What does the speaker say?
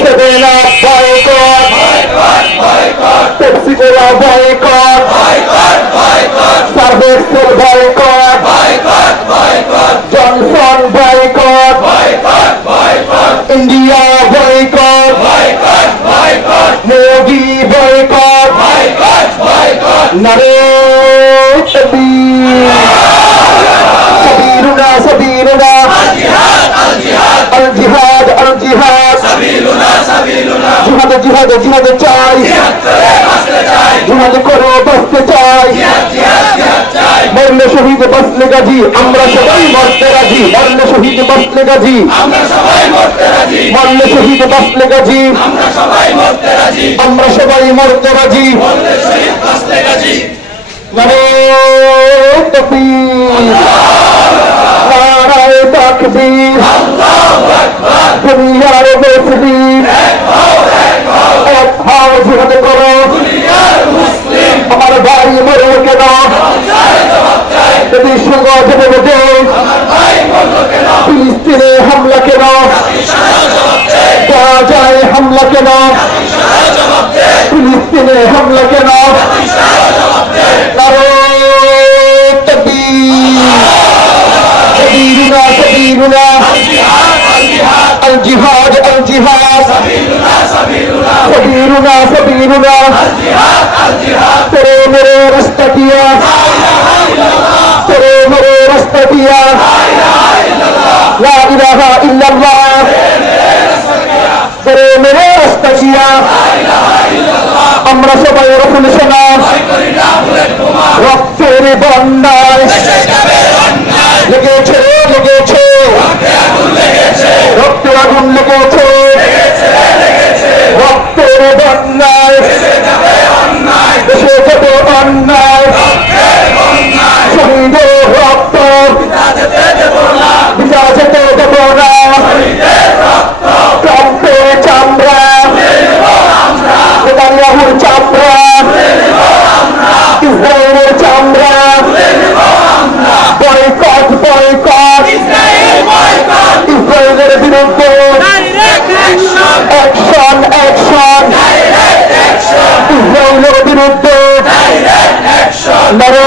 seven up boycott, Pepsi cola boycott, Surf Excel boycott, Johnson boycott, India boycott, Modi boycott, নারে তাকবীর, সাবিলুনা সাবিলুনা, আল জিহাদ আল জিহাদ, জিহাদ জিহাদ জিহাদ চাই, জিহাদ করে বাঁচতে চাই, মরলে শহীদ বাঁচলে গাজী, আমরা সবাই মরতে রাজি, মরলে শহীদ বাঁচলে গাজী, মরলে শহীদ বাঁচলে গাজী, আমরা সবাই মরতে রাজি, নারে তাকবীর, নারে তাকবীর, দুনিয়ার মুসলিম এক হও, জিহাদ করো, আমার ভাই মরো কেন, যদি সংগঠনে বোঝে ফিলিস্তিনে হামলা কেন, গাজায় হামলা কেন, ফিলিস্তিনে হামলা কেন, নারে তাকবীর, সাবিলুনা সাবিলুনা, আল জিহাদ আল জিহাদ, সাবিলুনা সাবিলুনা, তেরে মেরে রাস্তা কিয়া, তেরে মেরে রাস্তা কিয়া, লা ইলাহা ইল্লাল্লাহ, তেরে মেরে রাস্তা কিয়া, আমরা সবাই রাসূল শোনা, রক্তের বন্যায় লেগেছে লেগেছে, রক্তের আগুন লেগেছে, রক্তের বন্যায় দেশে যাবে অন্যায়, শহীদের রক্ত ভিজা যেতে দেব না, ট্রাম্পের চামড়া, নেতানিয়াহুর চামড়া, ইসরায়েলের চামড়া, বয়কট বয়কট, ইসরায়েলের বিরুদ্ধে অ্যাকশন অ্যাকশন, ইসরায়েলের বিরুদ্ধে নারে